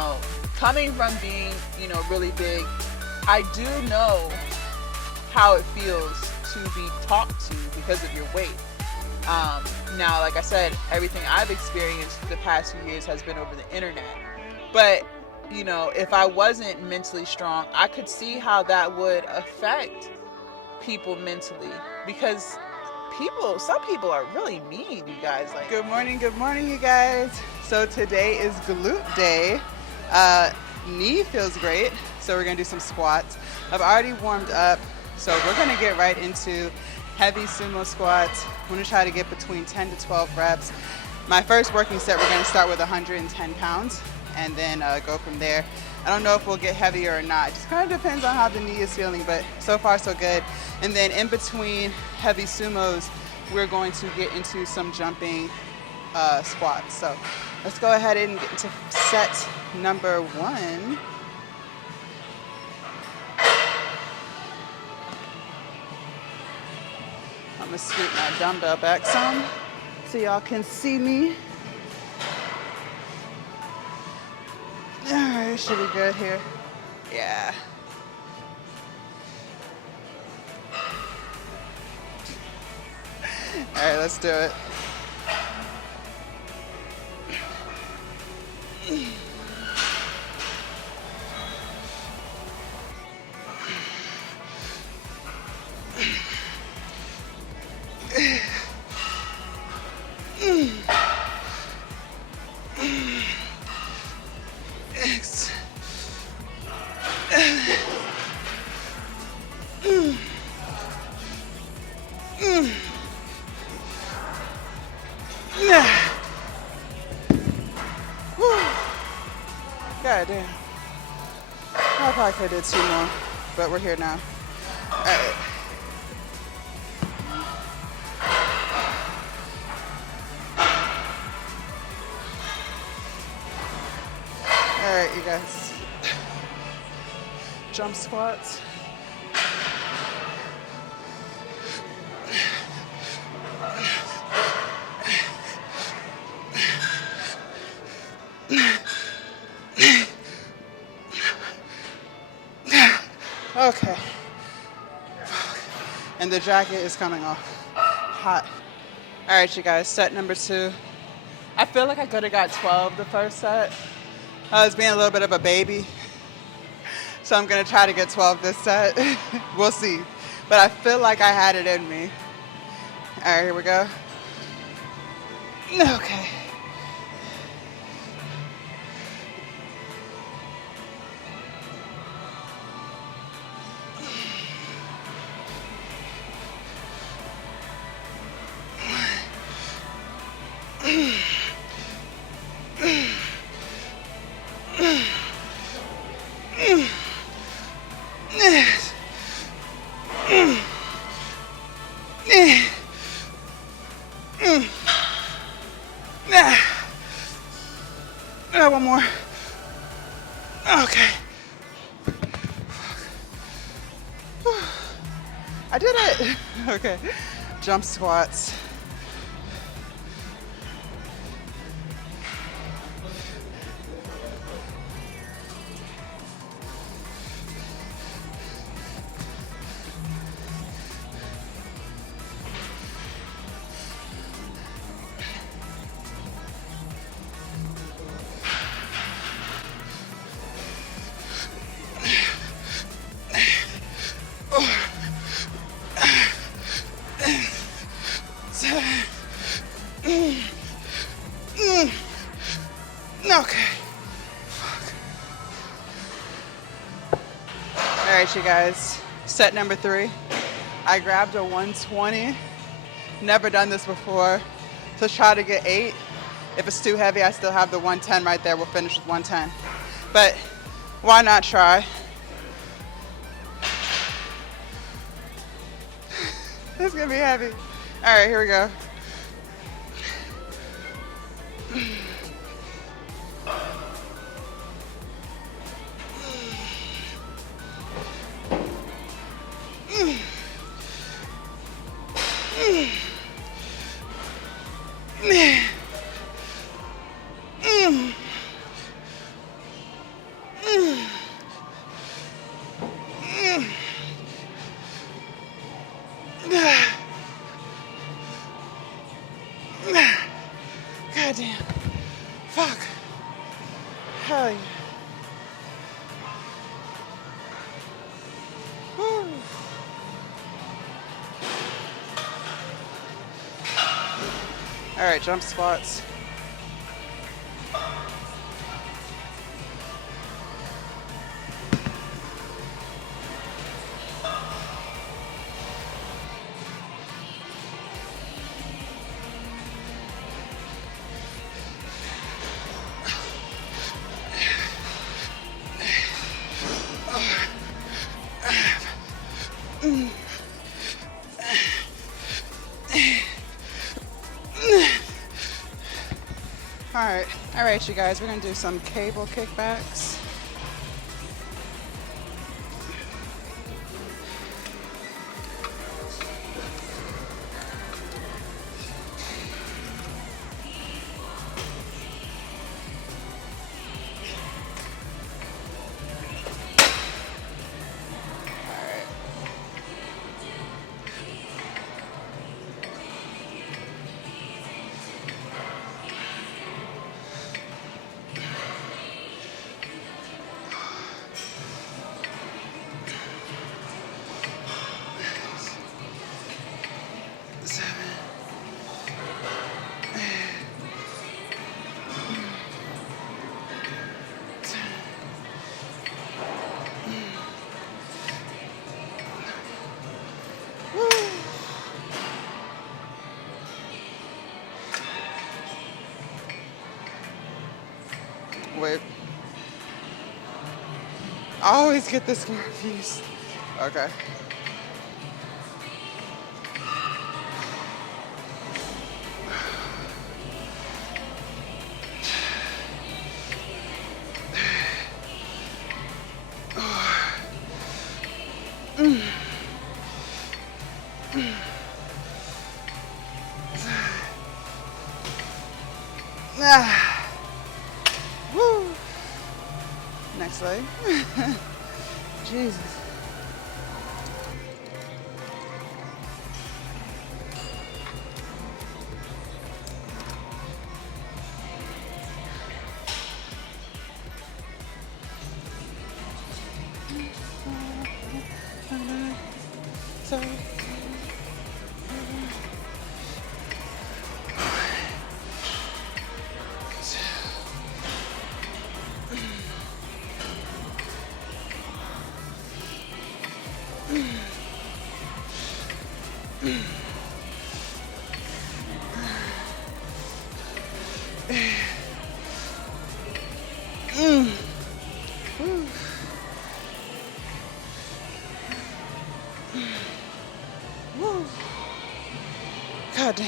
know, coming from being, you know, really big, I do know how it feels to be talked to because of your weight. Now, like I said, everything I've experienced the past few years has been over the internet. But, you know, if I wasn't mentally strong, I could see how that would affect people mentally, because some people are really mean, you guys. Like, good morning, you guys. So today is glute day. Knee feels great, so we're gonna do some squats. I've already warmed up, so we're gonna get right into heavy sumo squats. I'm gonna try to get between 10 to 12 reps. My first working set, we're gonna start with 110 pounds and then go from there. I don't know if we'll get heavier or not. It just kind of depends on how the knee is feeling, but so far so good. And then in between heavy sumos, we're going to get into some jumping squats. So let's go ahead and get into set number 1. I'm gonna scoot my dumbbell back some so y'all can see me. All right, should be good here. Yeah. All right, let's do it. God damn. I probably could have did 2 more, but we're here now. All right. All right, you guys. Jump squats. Okay. And the jacket is coming off. Hot. All right, you guys, set number 2. I feel like I could have got 12 the first set. I was being a little bit of a baby. So I'm gonna try to get 12 this set. We'll see. But I feel like I had it in me. All right, here we go. Okay. One more. Okay. I did it. Okay. Jump squats. Okay. All right, you guys. Set number 3. I grabbed a 120. Never done this before. So try to get 8. If it's too heavy, I still have the 110 right there. We'll finish with 110. But why not try? This is gonna be heavy. All right, here we go. Hell yeah. Woo. All right, jump squats. All right, you guys, we're gonna do some cable kickbacks. Wait. I always get this confused. Okay. Woo. Next leg. Jesus. So God damn.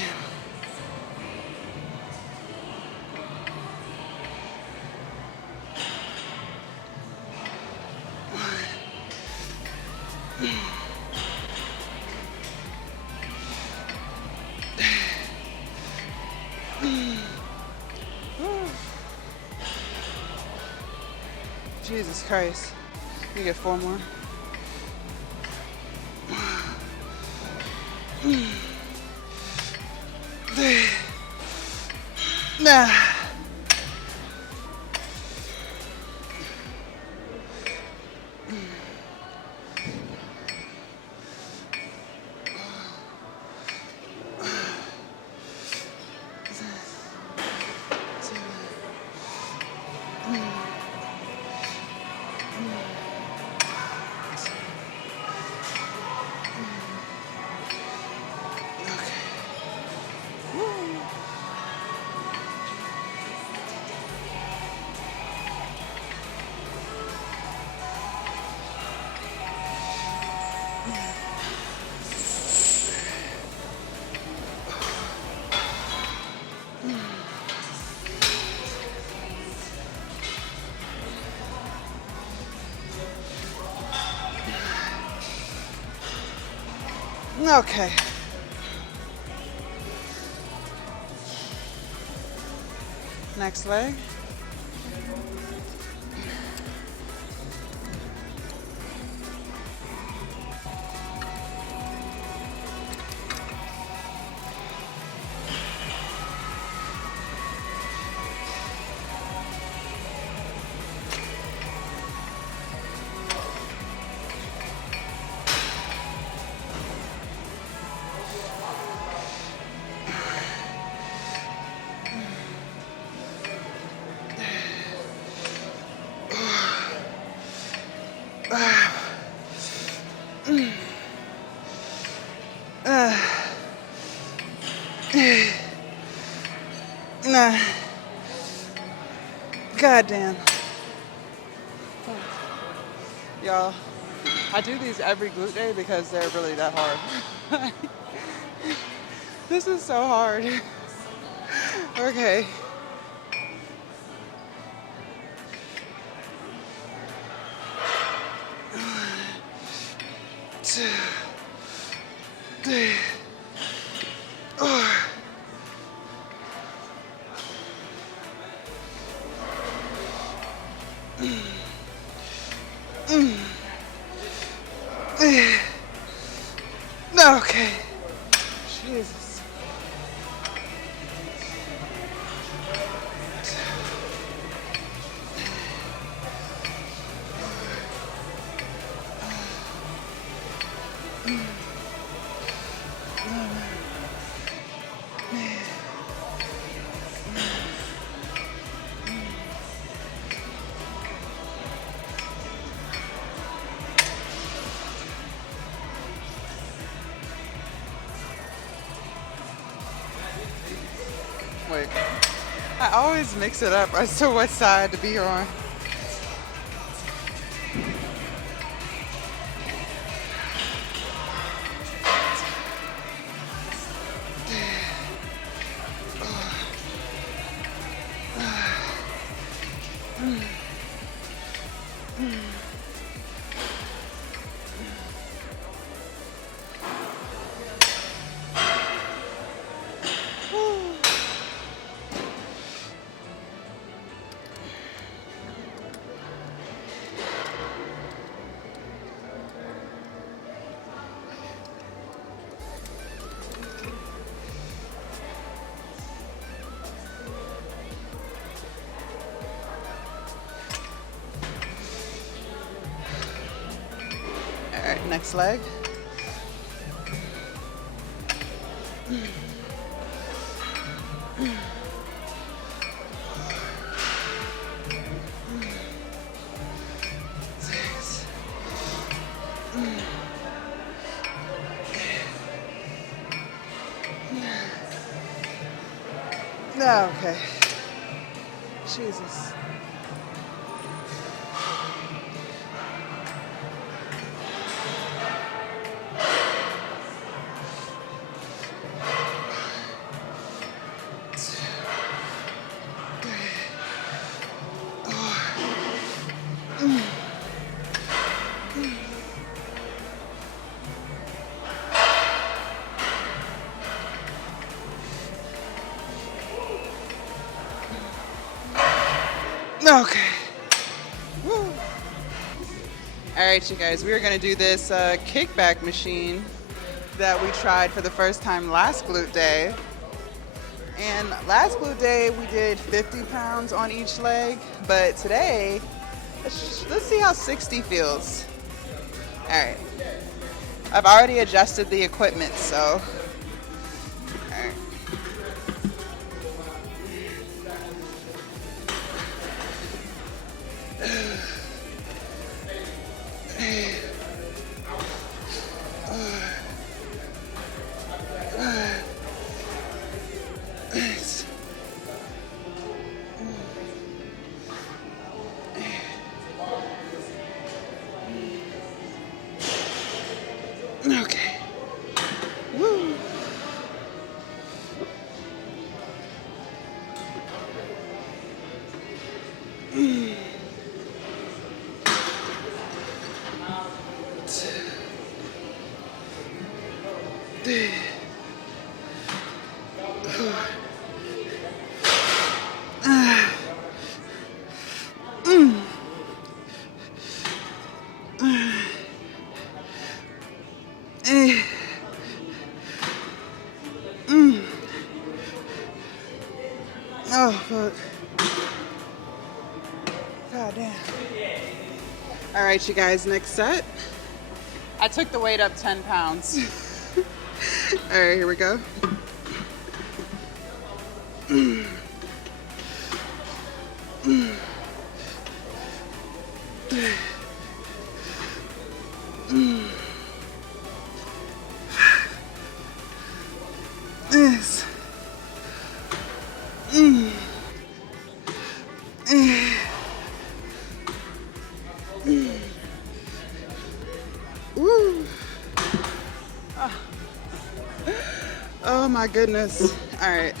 Jesus Christ. You get 4 more. Nah. Okay. Next leg. Nah. God damn. Y'all, I do these every glute day because they're really that hard. This is so hard. Okay. Two, three, four. Okay. Jesus. Wait. I always mix it up as to what side to be on. All right, next leg. Six. No, okay. Jesus. Okay. Woo. All right, you guys, we are gonna do this kickback machine that we tried for the first time last glute day. And last glute day, we did 50 pounds on each leg, but today, let's see how 60 feels. All right. I've already adjusted the equipment, so. All right. Okay. Woo. Oh, fuck. God damn. All right, you guys, next set. I took the weight up 10 pounds. All right, here we go. Woo. Oh my goodness. All right.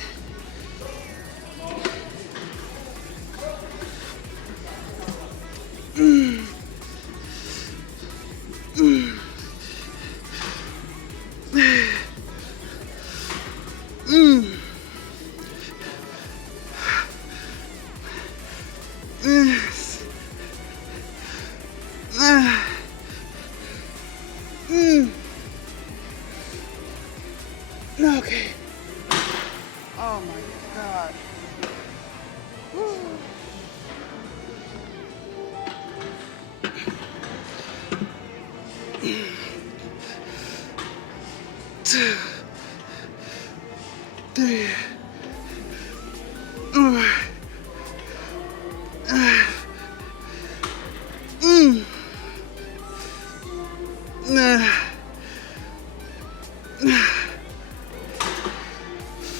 Okay. Oh my God. Woo. Two, three,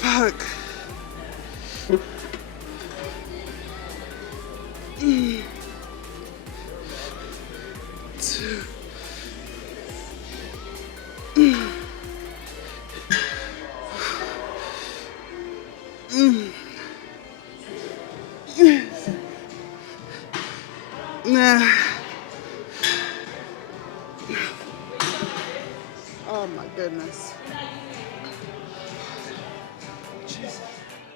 fuck. Two. Oh my goodness.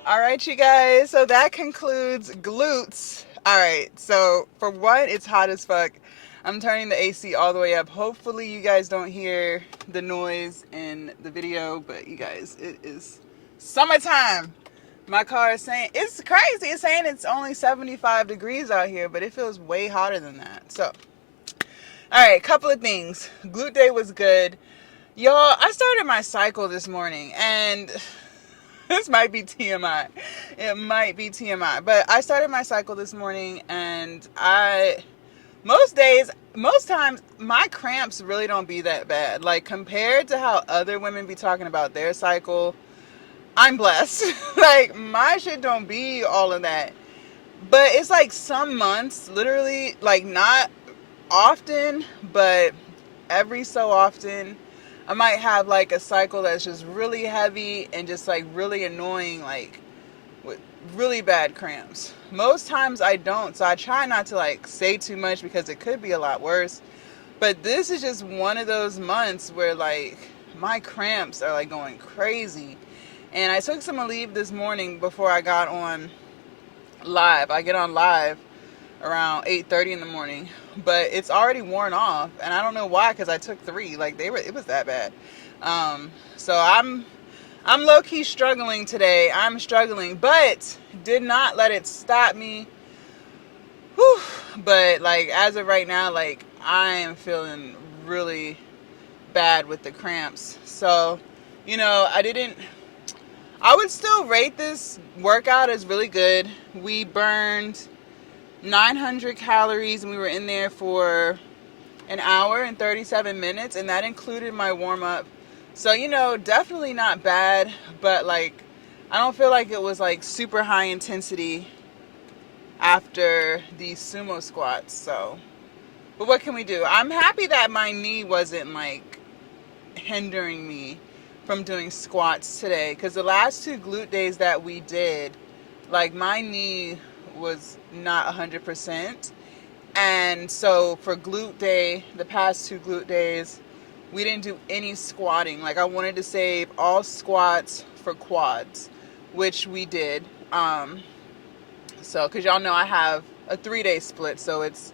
All right, you guys. So that concludes glutes. All right. So for one, it's hot as fuck. I'm turning the AC all the way up. Hopefully you guys don't hear the noise in the video, but you guys, it is summertime. My car is saying, it's crazy. It's saying it's only 75 degrees out here, but it feels way hotter than that. So, all right, couple of things. Glute day was good. Y'all, I started my cycle this morning, and this might be TMI. It might be TMI. But I started my cycle this morning, and most times, my cramps really don't be that bad. Like, compared to how other women be talking about their cycle, I'm blessed. Like, my shit don't be all of that. But it's like some months, literally, like, not often, but every so often, I might have like a cycle that's just really heavy and just like really annoying, like with really bad cramps. Most times I don't, so I try not to like say too much because it could be a lot worse. But this is just one of those months where like my cramps are like going crazy. And I took some leave this morning before I got on live. I get on live around 8:30 in the morning, but it's already worn off, and I don't know why, because I took 3. Like, it was that bad. So I'm low-key struggling today. I'm struggling, but did not let it stop me. Whew. But like, as of right now, like, I am feeling really bad with the cramps. So, I would still rate this workout as really good. We burned 900 calories, and we were in there for an hour and 37 minutes, and that included my warm-up. So, definitely not bad, but like, I don't feel like it was like super high intensity after these sumo squats. So, but what can we do? I'm happy that my knee wasn't like hindering me from doing squats today, because the last 2 glute days that we did, like, my knee was not 100%. And so for glute day, the past 2 glute days, we didn't do any squatting. Like, I wanted to save all squats for quads, which we did. So, because y'all know I have a 3-day split, so it's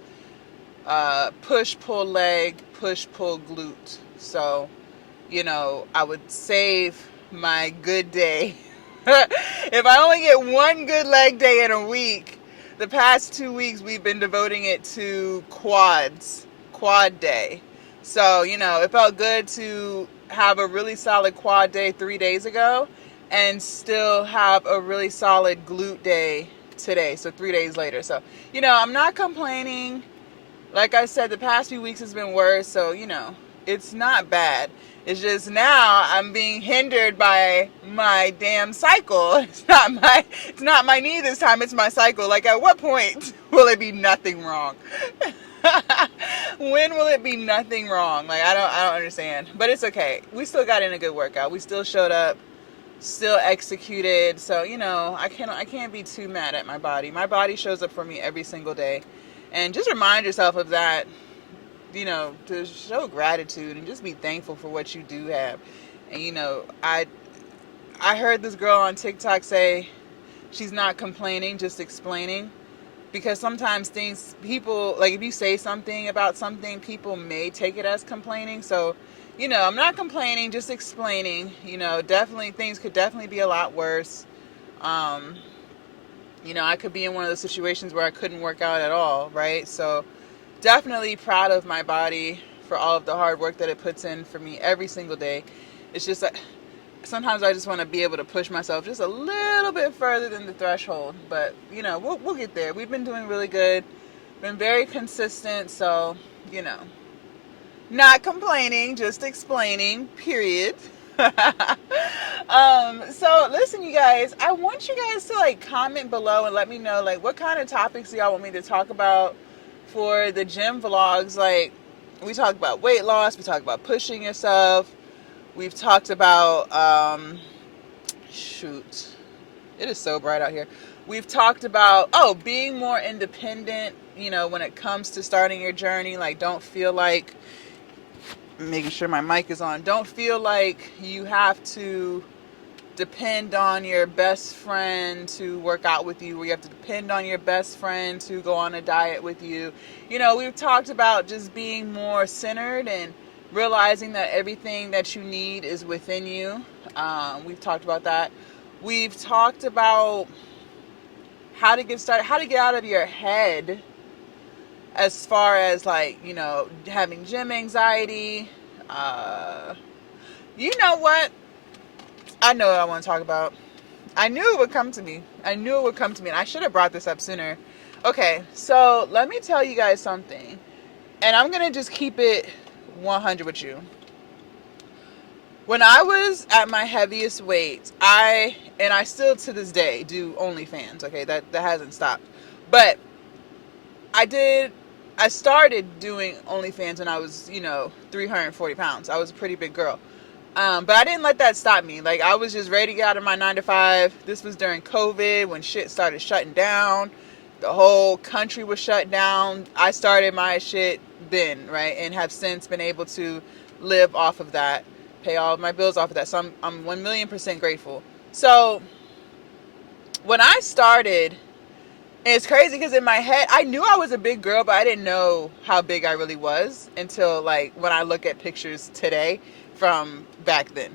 push, pull leg, push, pull glute. So, I would save my good day. If I only get one good leg day in a week, the past 2 weeks we've been devoting it to quad day. So, it felt good to have a really solid quad day 3 days ago and still have a really solid glute day today, so 3 days later. So, I'm not complaining. Like I said, the past few weeks has been worse, so, it's not bad. It's just now I'm being hindered by my damn cycle. It's not my knee this time, it's my cycle. Like, at what point will it be nothing wrong? When will it be nothing wrong? Like I don't understand. But it's okay. We still got in a good workout. We still showed up, still executed. So, I can't be too mad at my body. My body shows up for me every single day. And just remind yourself of that, to show gratitude and just be thankful for what you do have. And I heard this girl on TikTok say she's not complaining, just explaining. Because sometimes people, like if you say something about something, people may take it as complaining. So, I'm not complaining, just explaining. Definitely, things could definitely be a lot worse. Um, I could be in one of those situations where I couldn't work out at all, right? So, definitely proud of my body for all of the hard work that it puts in for me every single day. It's just that sometimes I just want to be able to push myself just a little bit further than the threshold. But, we'll get there. We've been doing really good. Been very consistent. So, not complaining, just explaining, period. So listen, you guys, I want you guys to comment below and let me know what kind of topics y'all want me to talk about for the gym vlogs. We talk about weight loss, we talk about pushing yourself, we've talked about shoot, it is so bright out here. We've talked about being more independent, when it comes to starting your journey. Don't feel like, making sure my mic is on, don't feel like you have to depend on your best friend to work out with you, or you have to depend on your best friend to go on a diet with you. We've talked about just being more centered and realizing that everything that you need is within you. We've talked about that. We've talked about how to get started, how to get out of your head as far as having gym anxiety. You know what? I know what I want to talk about. I knew it would come to me. And I should have brought this up sooner. Okay, so let me tell you guys something. And I'm going to just keep it 100 with you. When I was at my heaviest weight, I still to this day do OnlyFans, okay? That hasn't stopped. But I started doing OnlyFans when I was, 340 pounds. I was a pretty big girl. But I didn't let that stop me. I was just ready to get out of my 9 to 5. This was during COVID when shit started shutting down. The whole country was shut down. I started my shit then, right? And have since been able to live off of that, pay all of my bills off of that. So I'm 1,000,000% grateful. So when I started, and it's crazy because in my head, I knew I was a big girl, but I didn't know how big I really was until when I look at pictures today from back then.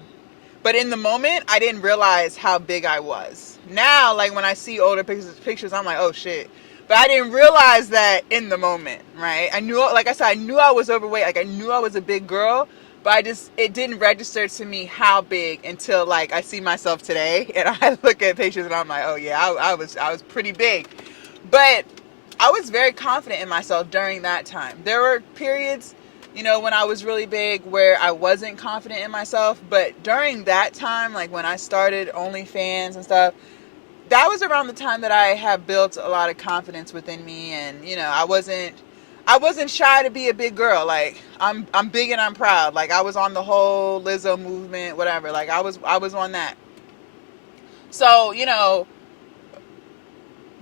But in the moment, I didn't realize how big I was. Now, when I see older pictures, I'm like, oh shit. But I didn't realize that in the moment, right? I knew, like I said, I knew I was overweight. I knew I was a big girl, but it didn't register to me how big until I see myself today and I look at pictures and I'm like, oh yeah, I was pretty big. But I was very confident in myself during that time. There were periods, when I was really big where I wasn't confident in myself. But during that time, when I started OnlyFans and stuff, that was around the time that I had built a lot of confidence within me. And, I wasn't shy to be a big girl. I'm big and I'm proud. I was on the whole Lizzo movement, whatever. I was on that. So,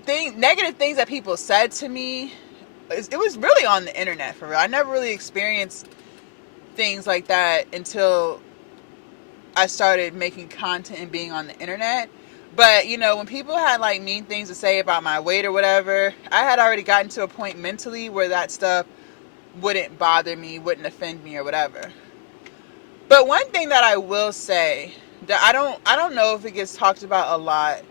negative things that people said to me, it was really on the internet, for real. I never really experienced things like that until I started making content and being on the internet. But when people had mean things to say about my weight or whatever, I had already gotten to a point mentally where that stuff wouldn't bother me, wouldn't offend me or whatever. But one thing that I will say that I don't know if it gets talked about a lot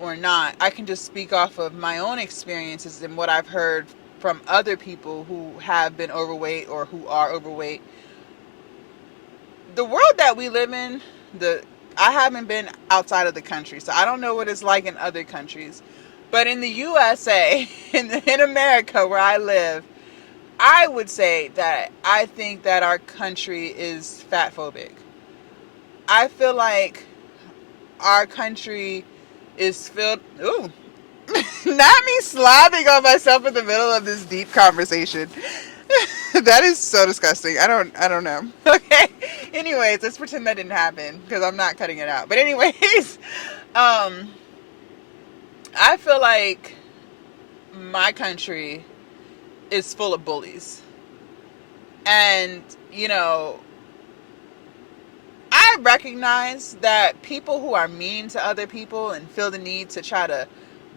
or not. I can just speak off of my own experiences and what I've heard from other people who have been overweight or who are overweight. The world that we live in, I haven't been outside of the country, so I don't know what it's like in other countries. But in the USA, in America where I live, I would say that I think that our country is fat phobic. I feel like our country is filled. Ooh, Not me slobbing on myself in the middle of this deep conversation. That is so disgusting. I don't know. Okay. Anyways, let's pretend that didn't happen because I'm not cutting it out. But anyways, um, I feel like my country is full of bullies. And, you know, I recognize that people who are mean to other people and feel the need to try to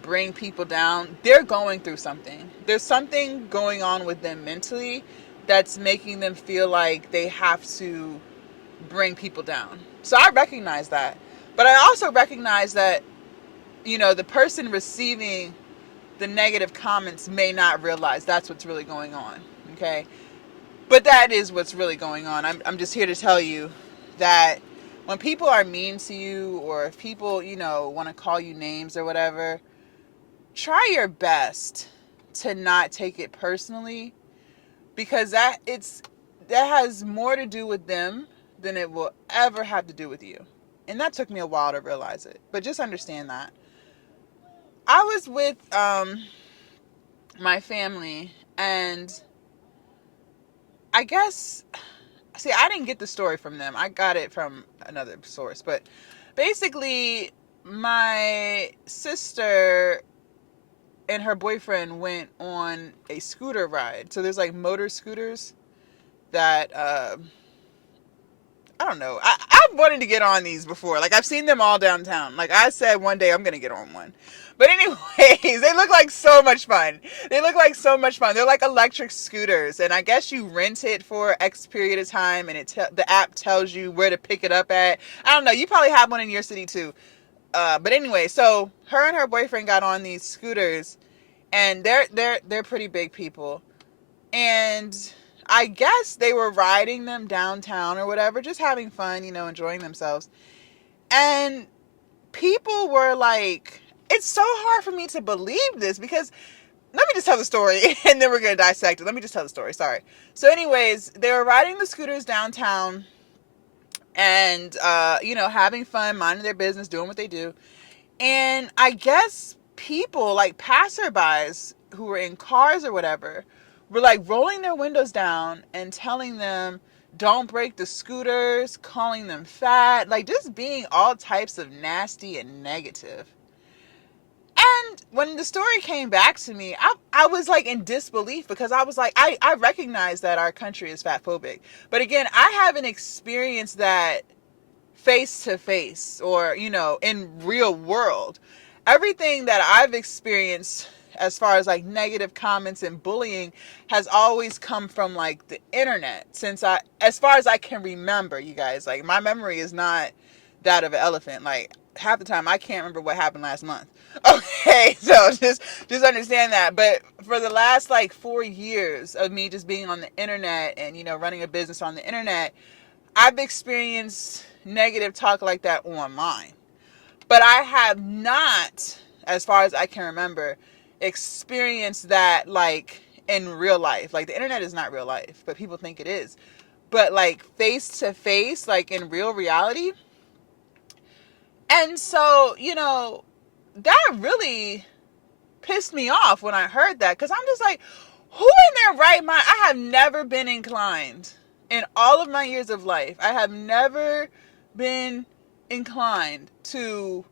bring people down, they're going through something. There's something going on with them mentally that's making them feel like they have to bring people down. So I recognize that. But I also recognize that, you know, the person receiving the negative comments may not realize that's what's really going on. Okay? But that is what's really going on. I'm just here to tell you that when people are mean to you, or if people, you know, want to call you names or whatever, try your best to not take it personally, because that has more to do with them than it will ever have to do with you. And that took me a while to realize it. But just understand that. I was with my family, and I guess, see, I didn't get the story from them. I got it from another source. But basically, my sister and her boyfriend went on a scooter ride. So there's like motor scooters that, I don't know. I've wanted to get on these before. Like, I've seen them all downtown. Like, I said one day I'm going to get on one. But anyways, they look like so much fun. They look like so much fun. They're like electric scooters. And I guess you rent it for X period of time. And the app tells you where to pick it up at. I don't know. You probably have one in your city too. But anyway, so her and her boyfriend got on these scooters. And they're pretty big people. And I guess they were riding them downtown or whatever, just having fun, you know, enjoying themselves. And people were like, it's so hard for me to believe this, because let me just tell the story and then we're going to dissect it. Let me just tell the story. Sorry. So anyways, they were riding the scooters downtown and, you know, having fun, minding their business, doing what they do. And I guess people, like passerbys who were in cars or whatever, were like rolling their windows down and telling them, don't break the scooters, calling them fat, like just being all types of nasty and negative. And when the story came back to me, I was like in disbelief, because I was like, I recognize that our country is fat phobic. But again, I haven't experienced that face to face, or, you know, in real world. Everything that I've experienced as far as like negative comments and bullying has always come from like the internet, as far as I can remember, you guys. Like, my memory is not that of an elephant. Like, half the time I can't remember what happened last month. Okay, so just understand that. But for the last like 4 years of me just being on the internet and, you know, running a business on the internet, I've experienced negative talk like that online. But I have not, as far as I can remember, experienced that like in real life. Like, the internet is not real life, but people think it is. But like face to face, like in real reality. And so, you know, that really pissed me off when I heard that, because I'm just like, who in their right mind? I have never been inclined in all of my years of life. I have never been inclined to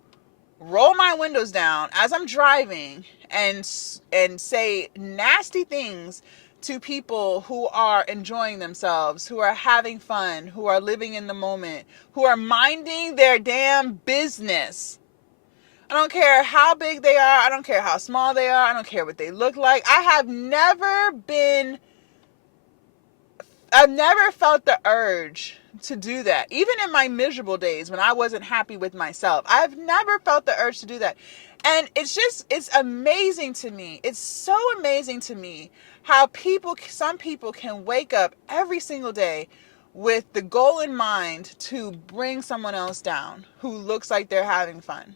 roll my windows down as I'm driving and say nasty things to people who are enjoying themselves, who are having fun, who are living in the moment, who are minding their damn business. I don't care how big they are. I don't care how small they are. I don't care what they look like. I've never felt the urge to do that. Even in my miserable days when I wasn't happy with myself, I've never felt the urge to do that. And it's amazing to me. It's so amazing to me how some people can wake up every single day with the goal in mind to bring someone else down who looks like they're having fun.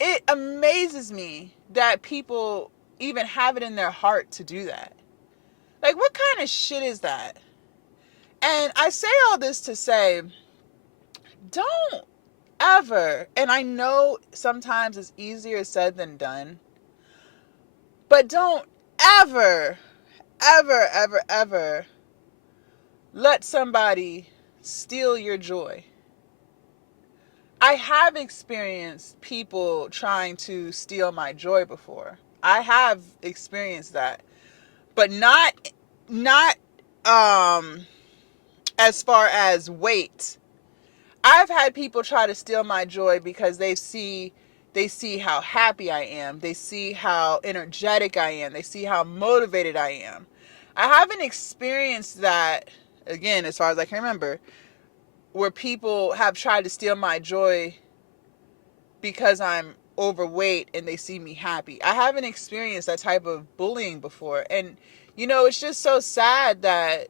It amazes me that people even have it in their heart to do that. Like, what kind of shit is that? And I say all this to say, don't ever, and I know sometimes it's easier said than done, But don't ever, ever, ever, ever let somebody steal your joy. I have experienced people trying to steal my joy before. I have experienced that. But not as far as weight. I've had people try to steal my joy because they see how happy I am. They see how energetic I am. They see how motivated I am. I haven't experienced that, again, as far as I can remember, where people have tried to steal my joy because I'm overweight and they see me happy. I haven't experienced that type of bullying before. And it's just so sad that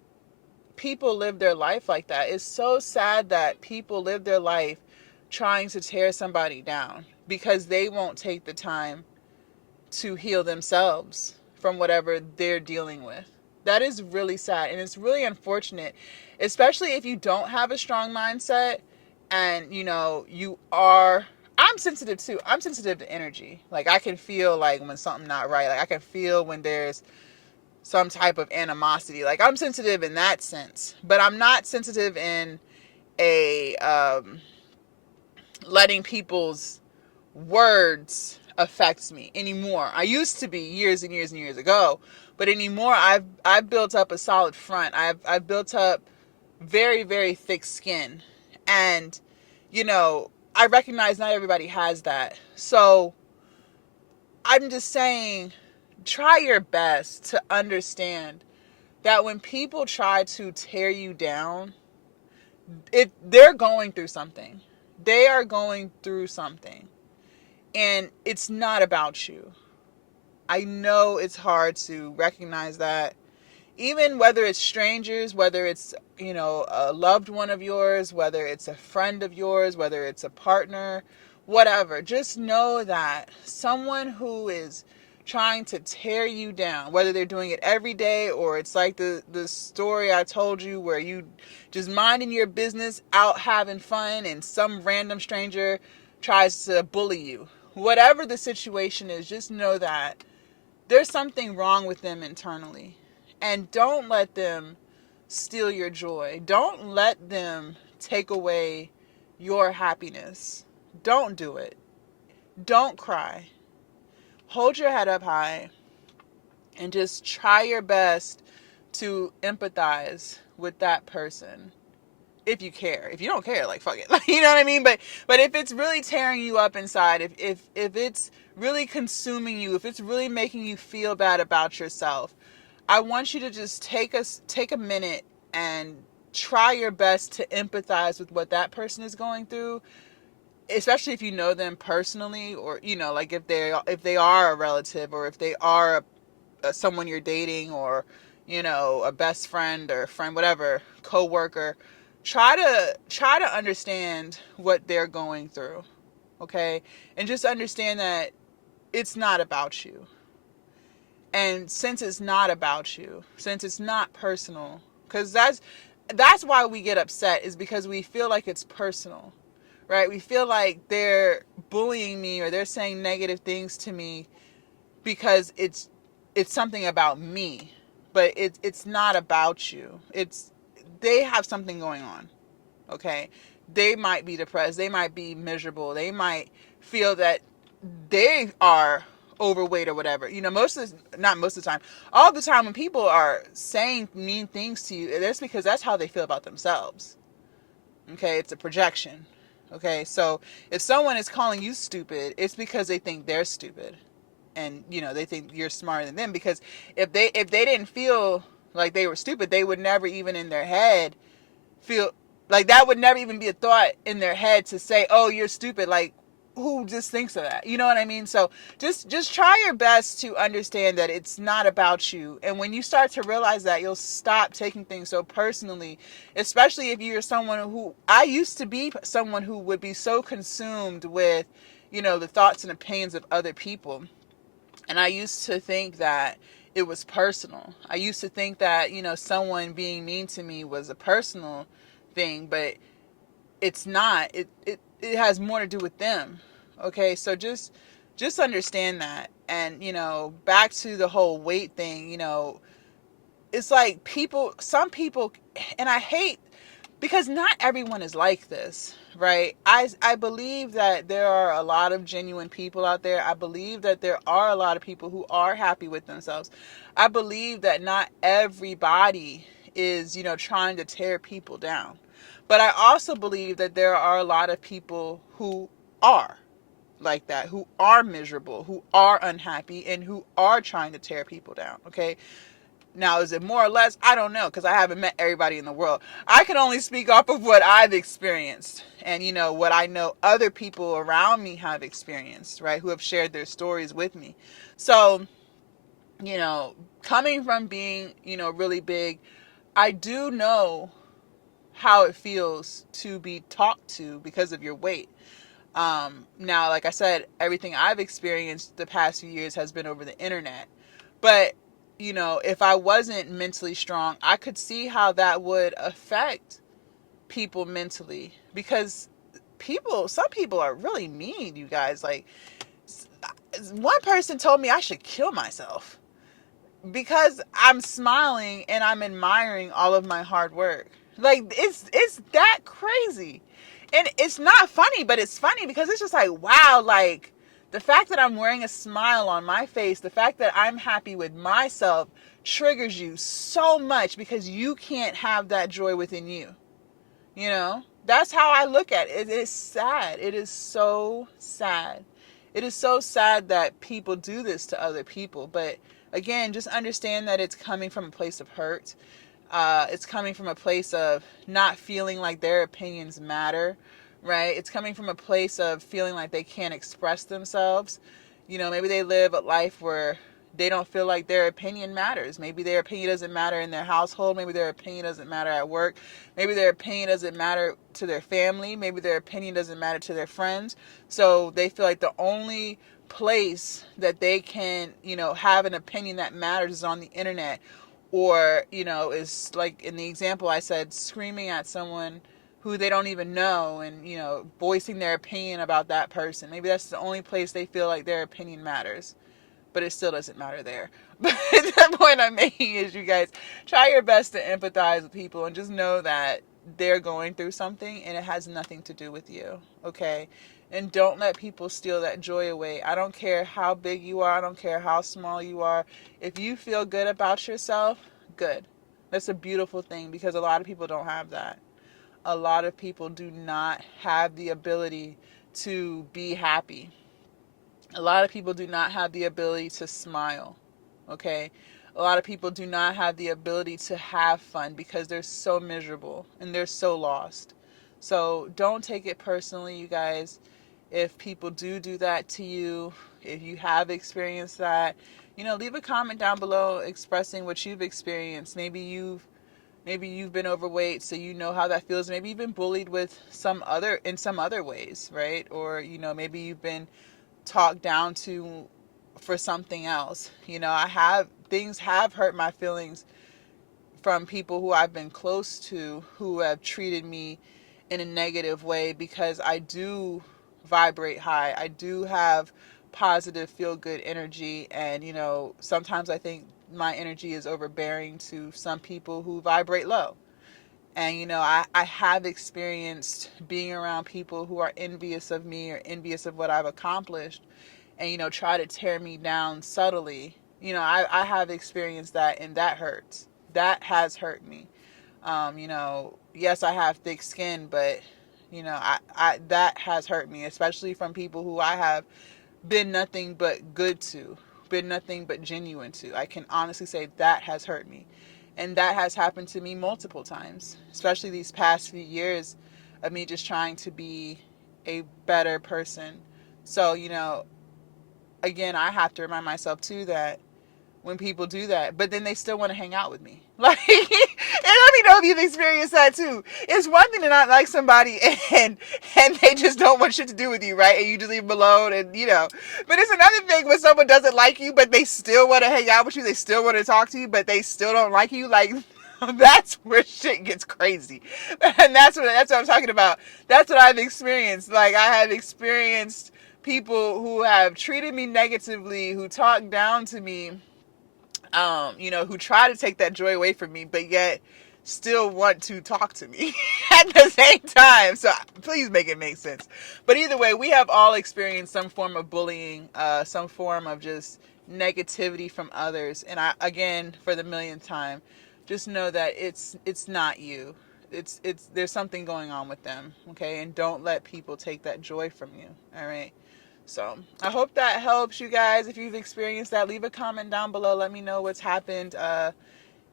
people live their life like that. It's so sad that people live their life trying to tear somebody down because they won't take the time to heal themselves from whatever they're dealing with. That is really sad, and it's really unfortunate, especially if you don't have a strong mindset and you are. I'm sensitive too. I'm sensitive to energy. Like, I can feel like when something not right. Like, I can feel when there's some type of animosity. Like, I'm sensitive in that sense, but I'm not sensitive in a letting people's words affect me anymore. I used to be years and years and years ago, but anymore I've built up a solid front. I've built up very, very thick skin, and I recognize not everybody has that. So I'm just saying, try your best to understand that when people try to tear you down, they're going through something. They are going through something. And it's not about you. I know it's hard to recognize that. Even whether it's strangers, whether it's, a loved one of yours, whether it's a friend of yours, whether it's a partner, whatever. Just know that someone who is trying to tear you down, whether they're doing it every day or it's like the story I told you where you just minding your business out having fun and some random stranger tries to bully you. Whatever the situation is, just know that there's something wrong with them internally. And don't let them steal your joy. Don't let them take away your happiness. Don't do it. Don't cry. Hold your head up high and just try your best to empathize with that person. If you care. If you don't care, like, fuck it. Like, you know what I mean? But if it's really tearing you up inside, if it's really consuming you, if it's really making you feel bad about yourself, I want you to just take a minute and try your best to empathize with what that person is going through, especially if you know them personally, or like if they are a relative, or if they are someone you're dating, or a best friend or friend, whatever, coworker. Try to understand what they're going through, okay? And just understand that it's not about you. And since it's not about you, since it's not personal, because that's why we get upset, is because we feel like it's personal, right? We feel like they're bullying me or they're saying negative things to me because it's something about me, but it's not about you. They have something going on, okay? They might be depressed. They might be miserable. They might feel that they are overweight or whatever. Not most of the time, all the time when people are saying mean things to you, that's because that's how they feel about themselves. Okay, it's a projection. Okay, so if someone is calling you stupid, it's because they think they're stupid. And they think you're smarter than them, because if they didn't feel like they were stupid, they would never even in their head feel like that. Would never even be a thought in their head to say, oh, you're stupid. Like, who just thinks of that? You know what I mean? So just try your best to understand that it's not about you. And when you start to realize that, you'll stop taking things so personally, especially if you're someone who, I used to be someone who would be so consumed with the thoughts and opinions of other people. And I used to think that it was personal. I used to think that, someone being mean to me was a personal thing, but it's not. It has more to do with them. Okay, so just just understand that. And, back to the whole weight thing, it's like some people, and I hate, because not everyone is like this, right? I believe that there are a lot of genuine people out there. I believe that there are a lot of people who are happy with themselves. I believe that not everybody is, trying to tear people down. But I also believe that there are a lot of people who are like that, who are miserable, who are unhappy, and who are trying to tear people down, okay? Now, is it more or less? I don't know, because I haven't met everybody in the world. I can only speak off of what I've experienced and, what I know other people around me have experienced, right, who have shared their stories with me. So, coming from being, really big, I do know how it feels to be talked to because of your weight. Now, like I said, everything I've experienced the past few years has been over the internet. But, if I wasn't mentally strong, I could see how that would affect people mentally. Because some people are really mean, you guys. Like, one person told me I should kill myself because I'm smiling and I'm admiring all of my hard work. Like, it's that crazy. And it's not funny, but it's funny because it's just like, wow, like, the fact that I'm wearing a smile on my face, the fact that I'm happy with myself triggers you so much because you can't have that joy within you. That's how I look at it. It is sad. It is so sad. It is so sad that people do this to other people. But again, just understand that it's coming from a place of hurt. It's coming from a place of not feeling like their opinions matter, right? It's coming from a place of feeling like they can't express themselves. Maybe they live a life where they don't feel like their opinion matters. Maybe their opinion doesn't matter in their household. Maybe their opinion doesn't matter at work. Maybe their opinion doesn't matter to their family. Maybe their opinion doesn't matter to their friends. So they feel like the only place that they can, have an opinion that matters is on the internet, or, is like in the example I said, screaming at someone who they don't even know and, voicing their opinion about that person. Maybe that's the only place they feel like their opinion matters, but it still doesn't matter there. But the point I'm making is, you guys, try your best to empathize with people and just know that they're going through something and it has nothing to do with you, okay? And don't let people steal that joy away. I don't care how big you are. I don't care how small you are. If you feel good about yourself, good. That's a beautiful thing, because a lot of people don't have that. A lot of people do not have the ability to be happy. A lot of people do not have the ability to smile, okay? A lot of people do not have the ability to have fun because they're so miserable and they're so lost. So don't take it personally, you guys. If people do that to you, if you have experienced that, leave a comment down below expressing what you've experienced. Maybe you've been overweight, so you know how that feels. Maybe you've been bullied in some other ways, right? Or, maybe you've been talked down to for something else. Things have hurt my feelings from people who I've been close to, who have treated me in a negative way, because I do vibrate high. I do have positive, feel good energy. And, sometimes I think my energy is overbearing to some people who vibrate low. And, I have experienced being around people who are envious of me or envious of what I've accomplished and, try to tear me down subtly. I have experienced that, and that hurts. That has hurt me. Yes, I have thick skin, but, that has hurt me, especially from people who I have been nothing but good to, been nothing but genuine to. I can honestly say that has hurt me. And that has happened to me multiple times, especially these past few years of me just trying to be a better person. So, again, I have to remind myself too that when people do that, but then they still want to hang out with me. Like, and let me know if you've experienced that too. It's one thing to not like somebody and they just don't want shit to do with you, right? And you just leave them alone, and But it's another thing when someone doesn't like you, but they still want to hang out with you. They still want to talk to you, but they still don't like you. Like, that's where shit gets crazy. And that's what I'm talking about. That's what I've experienced. Like, I have experienced people who have treated me negatively, who talk down to me, you know, who try to take that joy away from me, but yet still want to talk to me at the same time. So please make it make sense. But either way, we have all experienced some form of bullying, some form of just negativity from others. And I, again, for the millionth time, just know that it's not you. It's there's something going on with them, okay? And don't let people take that joy from you. All right. So I hope that helps you guys. If you've experienced that, leave a comment down below. Let me know what's happened.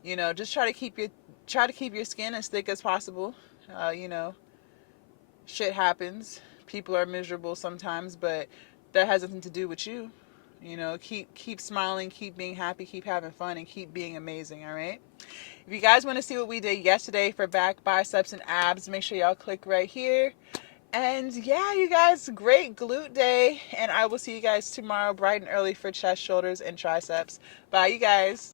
You know, just try to keep your skin as thick as possible. You know, shit happens. People are miserable sometimes, but that has nothing to do with you. You know, keep smiling, keep being happy, keep having fun, and keep being amazing. All right. If you guys want to see what we did yesterday for back, biceps, and abs, make sure y'all click right here. And yeah, you guys, great glute day. And I will see you guys tomorrow bright and early for chest, shoulders, and triceps. Bye, you guys.